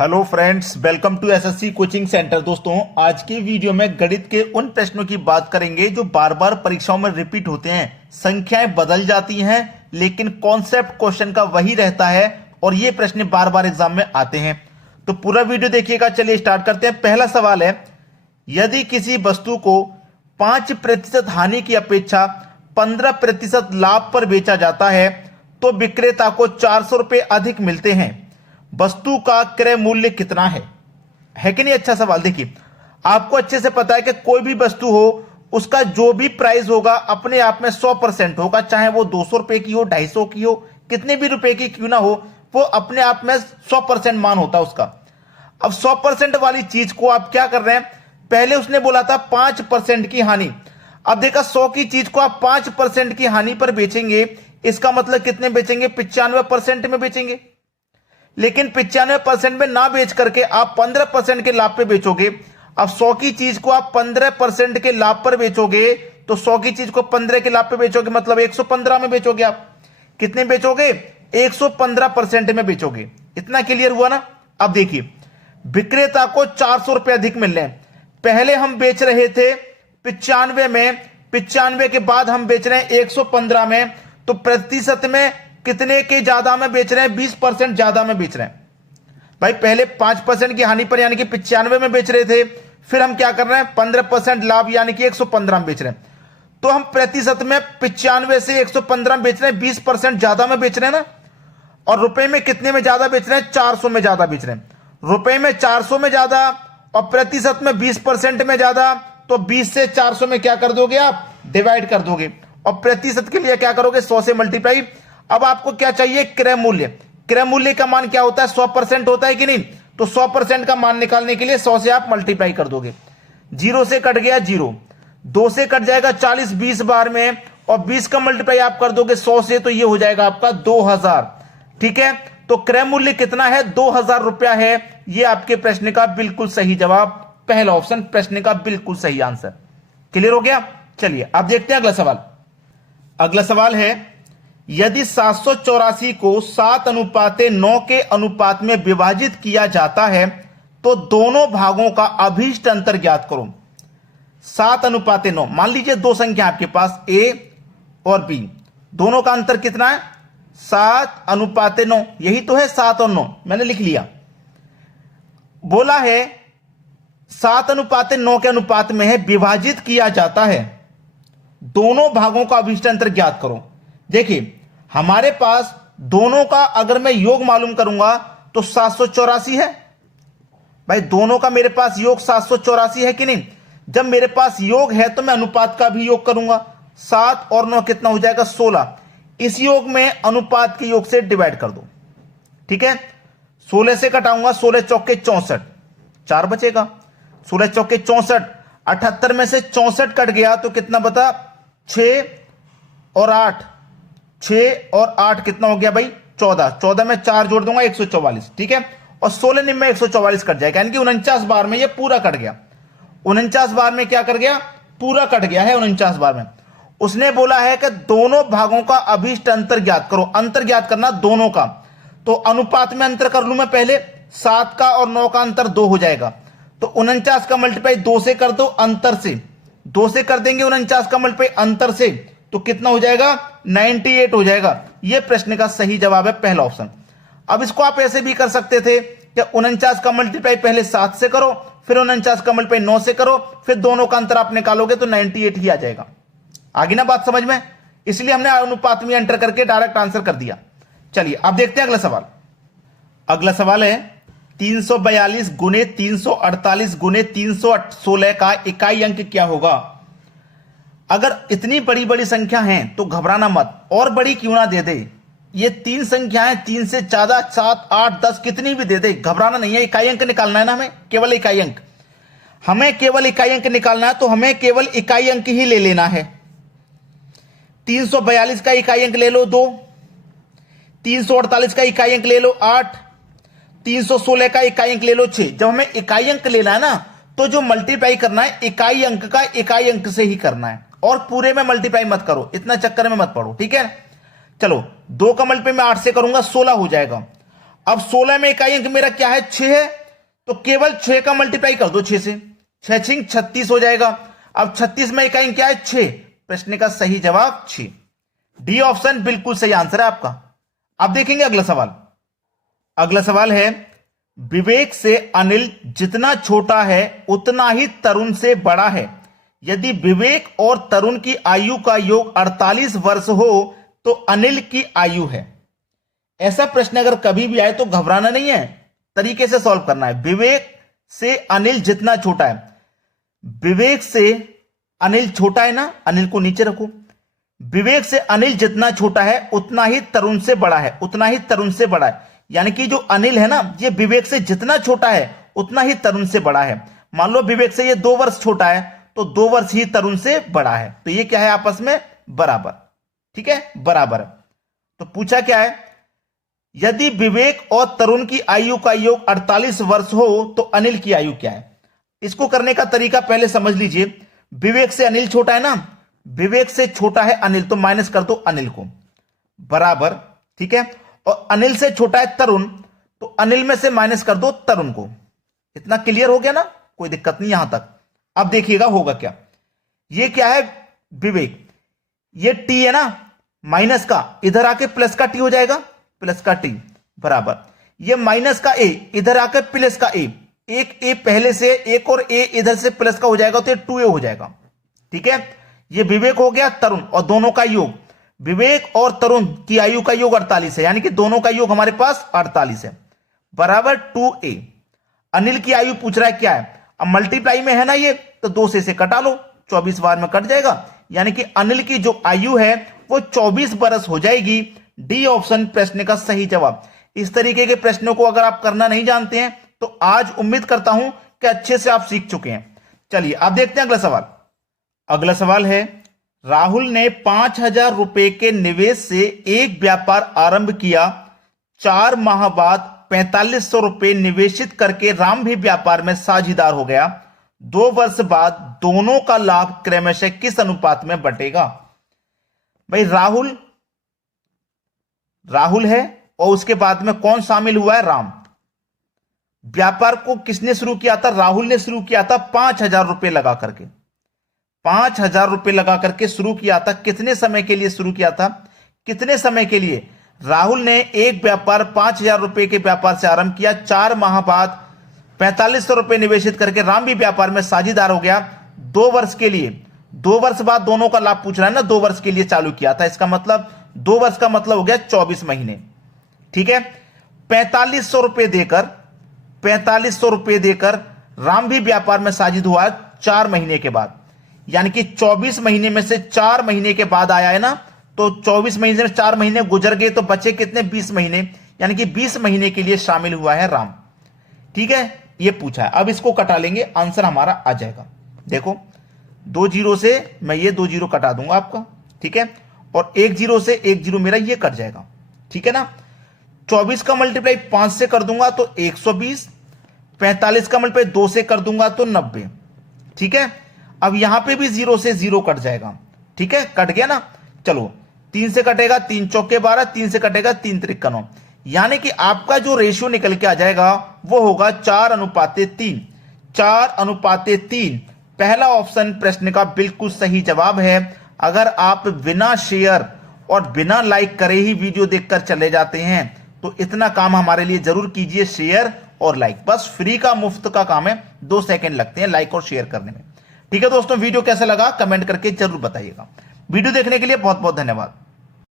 Hello friends, welcome to SSC coaching centre. दोस्तों, आज की वीडियो में गणित के उन प्रश्नों की बात करेंगे जो बार बार परीक्षाओं में रिपीट होते हैं। संख्याएं बदल जाती हैं लेकिन कॉन्सेप्ट क्वेश्चन का वही रहता है और ये प्रश्न बार बार एग्जाम में आते हैं। तो पूरा वीडियो देखिएगा। चलिए स्टार्ट करते हैं। पहला सवाल है, यदि किसी वस्तु को 5% हानि की अपेक्षा 15% लाभ पर बेचा जाता है तो विक्रेता को 400 रुपये अधिक मिलते हैं। वस्तु का क्रय मूल्य कितना है कि नहीं? अच्छा सवाल। देखिए, आपको अच्छे से पता है कि कोई भी वस्तु हो उसका जो भी प्राइस होगा अपने आप में 100% होगा, चाहे वो 200 रुपए की हो, 250 की हो, कितने भी रुपए की क्यों ना हो, वो अपने आप में 100% मान होता है उसका। अब 100% वाली चीज को आप क्या कर रहे हैं, पहले उसने बोला था 5% की हानि। अब देखा 100 की चीज को आप 5% की हानि पर बेचेंगे, इसका मतलब कितने बेचेंगे? 95% में बेचेंगे। लेकिन 95% में ना बेच करके आप 15% के लाभ पे बेचोगे। अब 100 की चीज को आप 15% के लाभ पर बेचोगे तो 100 की चीज को 15 के लाभ पे बेचोगे, मतलब 115 में बेचोगे। आप कितने बेचोगे? 115% में बेचोगे। इतना क्लियर हुआ ना? अब देखिए, विक्रेता को 400 रुपए अधिक मिल रहे हैं। पहले हम बेच रहे थे 95 में, 95 के बाद हम बेच रहे हैं 115 में, तो प्रतिशत में कितने के ज्यादा में बेच रहे हैं? 20% ज्यादा में बेच रहे हैं। भाई पहले 5% की हानि पर यानी कि 95 में बेच रहे थे, फिर हम क्या कर रहे हैं? 15% लाभ यानी कि 115 में बेच रहे हैं। तो हम प्रतिशत में 95 से 115 में बेच रहे हैं, 20% ज्यादा में बेच रहे हैं ना। और रुपए में कितने में ज्यादा बेच रहे हैं? 400 में ज्यादा बेच रहे हैं। रुपए में 400 में ज्यादा और प्रतिशत में 20% में ज्यादा, तो 20 से 400 में क्या कर दोगे? आप डिवाइड कर दोगे और प्रतिशत के लिए क्या करोगे? 100 से मल्टीप्लाई। अब आपको क्या चाहिए? क्रय मूल्य। क्रय मूल्य का मान क्या होता है? 100% होता है कि नहीं? तो 100% का मान निकालने के लिए 100 से आप मल्टीप्लाई कर दोगे। 0 से कट गया 0, 2 से कट जाएगा 40 20 बार में, और 20 का मल्टीप्लाई आप कर दोगे 100 से, तो ये हो जाएगा आपका 2000। ठीक है, तो क्रय मूल्य कितना है? 2000 रुपया है। ये आपके प्रश्न का बिल्कुल सही जवाब, पहला ऑप्शन प्रश्न का बिल्कुल सही आंसर। क्लियर हो गया? चलिए अब देखते हैं अगला सवाल। अगला सवाल है, यदि 784 को 7:9 के अनुपात में विभाजित किया जाता है तो दोनों भागों का अभीष्ट अंतर ज्ञात करो। 7:9, मान लीजिए दो संख्या आपके पास A और B, दोनों का अंतर कितना है? 7:9। यही तो है 7 और 9, मैंने लिख लिया। बोला है 7:9 के अनुपात में है, विभाजित किया जाता है, दोनों भागों का अभीष्ट अंतर ज्ञात करो। देखिए, हमारे पास दोनों का अगर मैं योग मालूम करूंगा तो 784 है। भाई दोनों का मेरे पास योग 784 है कि नहीं? जब मेरे पास योग है तो मैं अनुपात का भी योग करूंगा। 7 और 9 कितना हो जाएगा? 16। इस योग में अनुपात के योग से डिवाइड कर दो। ठीक है, 16 से कटाऊंगा, 16 चौके 64, 4 बचेगा। 16 चौके 64, 78 में से 64 कट गया तो कितना बता? 6 और 8, 6 और 8 कितना हो गया भाई? 14। 14 में 4 जोड़ दूंगा, 144। ठीक है, और 16 में 144 कट जाएगा, यानी कि 49 बार में ये पूरा कट गया। 49 बार में क्या कर गया? पूरा कट गया है 49 बार में। उसने बोला है कि दोनों भागों का अभीष्ट अंतर ज्ञात करो। अंतर ज्ञात करना दोनों का, तो अनुपात में अंतर कर लू मैं पहले। 7 का और 9 का अंतर 2 हो जाएगा, तो 49 का मल्टीप्लाई 2 से कर दो अंतर से, 2 से कर देंगे 49 का मल्टीप्लाई अंतर से, तो कितना हो जाएगा? 98 हो जाएगा। यह प्रश्न का सही जवाब है, पहला ऑप्शन। अब इसको आप ऐसे भी कर सकते थे कि 49 का मल्टीप्लाई पहले 7 से करो, फिर 49 का मल्टीप्लाई 9 से करो, फिर दोनों का अंतर आप निकालोगे तो 98 ही आ जाएगा। आगे ना बात समझ में? इसलिए हमने अनुपात में एंटर करके डायरेक्ट आंसर कर दिया। चलिए अब देखते हैं अगला सवाल। अगला सवाल है, 342 गुने 348 गुने 316 का इकाई अंक क्या होगा? अगर इतनी बड़ी बड़ी संख्या है तो घबराना मत, और बड़ी क्यों ना दे दे। ये 3 संख्याएं, 3 से ज्यादा 7 8 10 कितनी भी दे दे, घबराना नहीं है। इकाई अंक निकालना है ना हमें, केवल इकाई अंक। हमें केवल इकाई अंक निकालना है, तो हमें केवल इकाई अंक ही ले लेना है। 342 का इकाई अंक ले लो 2, 348 का इकाई अंक ले लो 8, 316 का इकाई अंक ले लो 6। जब हमें इकाई अंक लेना है ना, तो जो मल्टीप्लाई करना है इकाई अंक का इकाई अंक से ही करना है, और पूरे में मल्टीप्लाई मत करो, इतना चक्कर में मत पड़ो। ठीक है, चलो 2 का मल्टीप्लाई में 8 से करूंगा 16 हो जाएगा। अब 16 में इकाई अंक मेरा क्या है, 6 है, तो केवल 6 का मल्टीप्लाई कर दो 6 से, 6 छिंग 36 हो जाएगा। अब 36 में इकाई अंक क्या है, 6। प्रश्न का सही जवाब 6, डी ऑप्शन बिल्कुल सही आंसर है आपका। अब देखेंगे अगला सवाल। अगला सवाल है, विवेक से अनिल जितना छोटा है उतना ही तरुण से बड़ा है। यदि विवेक और तरुण की आयु का योग 48 वर्ष हो तो अनिल की आयु है। ऐसा प्रश्न अगर कभी भी आए तो घबराना नहीं है, तरीके से सॉल्व करना है। विवेक से अनिल जितना छोटा है, विवेक से अनिल छोटा है ना, अनिल को नीचे रखो। विवेक से अनिल जितना छोटा है उतना ही तरुण से बड़ा है, उतना ही तरुण से बड़ा है। यानी कि जो अनिल है ना, ये विवेक से जितना छोटा है उतना ही तरुण से बड़ा है। मान लो विवेक से ये 2 वर्ष छोटा है तो 2 वर्ष ही तरुण से बड़ा है, तो ये क्या है, आपस में बराबर। ठीक है, बराबर। तो पूछा क्या है, यदि विवेक और तरुण की आयु का योग 48 वर्ष हो तो अनिल की आयु क्या है। इसको करने का तरीका पहले समझ लीजिए। विवेक से अनिल छोटा है ना, विवेक से छोटा है अनिल, तो माइनस कर दो अनिल को, बराबर। ठीक है, और अनिल से छोटा है तरुण, तो अनिल में से माइनस कर दो तरुण को। इतना क्लियर हो गया ना, कोई दिक्कत नहीं यहां तक। अब देखिएगा होगा क्या, ये क्या है विवेक, ये टी है ना माइनस का, इधर आके प्लस का टी हो जाएगा, प्लस का टी बराबर। ये माइनस का ए इधर आकर प्लस का ए, एक ए पहले से, एक और ए इधर से प्लस का हो जाएगा, तो ये 2a हो जाएगा। ठीक है, ये विवेक हो गया तरुण, और दोनों का योग, विवेक और तरुण की आयु का योग 48 है, यानी कि दोनों का योग हमारे पास 48 है, बराबर 2a। अनिल की आयु पूछ रहा है क्या है, अब मल्टीप्लाई में है ना ये, तो 2 से इसे कटा लो, 24 बार में कट जाएगा, यानी कि अनिल की जो आयु है वो 24 बरस हो जाएगी। डी ऑप्शन प्रश्न का सही जवाब। इस तरीके के प्रश्नों को अगर आप करना नहीं जानते हैं तो आज उम्मीद करता हूं कि अच्छे से आप सीख चुके हैं। चलिए आप देखते हैं अगला सवाल। अगला सवाल है, राहुल ने 5,000 रुपए के निवेश से एक व्यापार आरंभ किया। 4 माह बाद 4,500 रुपए निवेशित करके राम भी व्यापार में साझेदार हो गया। 2 वर्ष बाद दोनों का लाभ क्रमशः किस अनुपात में बटेगा। भाई राहुल है और उसके बाद में कौन शामिल हुआ है, राम। व्यापार को किसने शुरू किया था, राहुल ने शुरू किया था 5,000 रुपए लगा करके, 5,000 रुपए लगा करके शुरू किया था। कितने समय के लिए शुरू किया था, कितने समय के लिए, राहुल ने एक व्यापार 5,000 रुपए के व्यापार से आरंभ किया। 4 माह बाद 4,500 रुपए निवेशित करके राम भी व्यापार में साझेदार हो गया। 2 वर्ष के लिए, 2 वर्ष बाद दोनों का लाभ पूछ रहा है ना, 2 वर्ष के लिए चालू किया था, इसका मतलब 2 वर्ष का मतलब हो गया 24 महीने। ठीक है, 4,500 रुपए देकर, 4,500 रुपए देकर राम भी व्यापार में साझेद हुआ 4 महीने के बाद, यानी कि 24 महीने में से 4 महीने के बाद आया है ना, तो 24 महीने में 4 महीने गुजर गए तो बचे कितने, 20 महीने, यानी कि 20 महीने के लिए शामिल हुआ है राम। ठीक है, ये पूछा है, अब इसको कटा लेंगे, आंसर हमारा आ जाएगा। देखो 2 जीरो से मैं ये 2 जीरो कटा दूंगा आपका, ठीक है, और 1 जीरो से 1 जीरो मेरा ये कट जाएगा। ठीक है ना, 24 का मल्टीप्लाई 5 से कर दूंगा तो 120, 45 का मल्टीप्लाई 2 से कर दूंगा तो 90। ठीक है, अब यहां पे भी 0 से 0 कट जाएगा। ठीक है, कट गया ना, चलो 3 से कटेगा, 3 चौके 12, 3 से कटेगा 3 त्रिक 9, यानी कि आपका जो रेशियो निकल के आ जाएगा वो होगा 4:3। 4:3 पहला ऑप्शन प्रश्न का बिल्कुल सही जवाब है। अगर आप बिना शेयर और बिना लाइक करे ही वीडियो देखकर चले जाते हैं तो इतना काम हमारे लिए जरूर कीजिए, शेयर और लाइक, बस फ्री का मुफ्त का काम है, 2 सेकंड लगते हैं लाइक और शेयर करने में। ठीक है दोस्तों, वीडियो कैसा लगा कमेंट करके जरूर बताइएगा। वीडियो देखने के लिए बहुत बहुत धन्यवाद।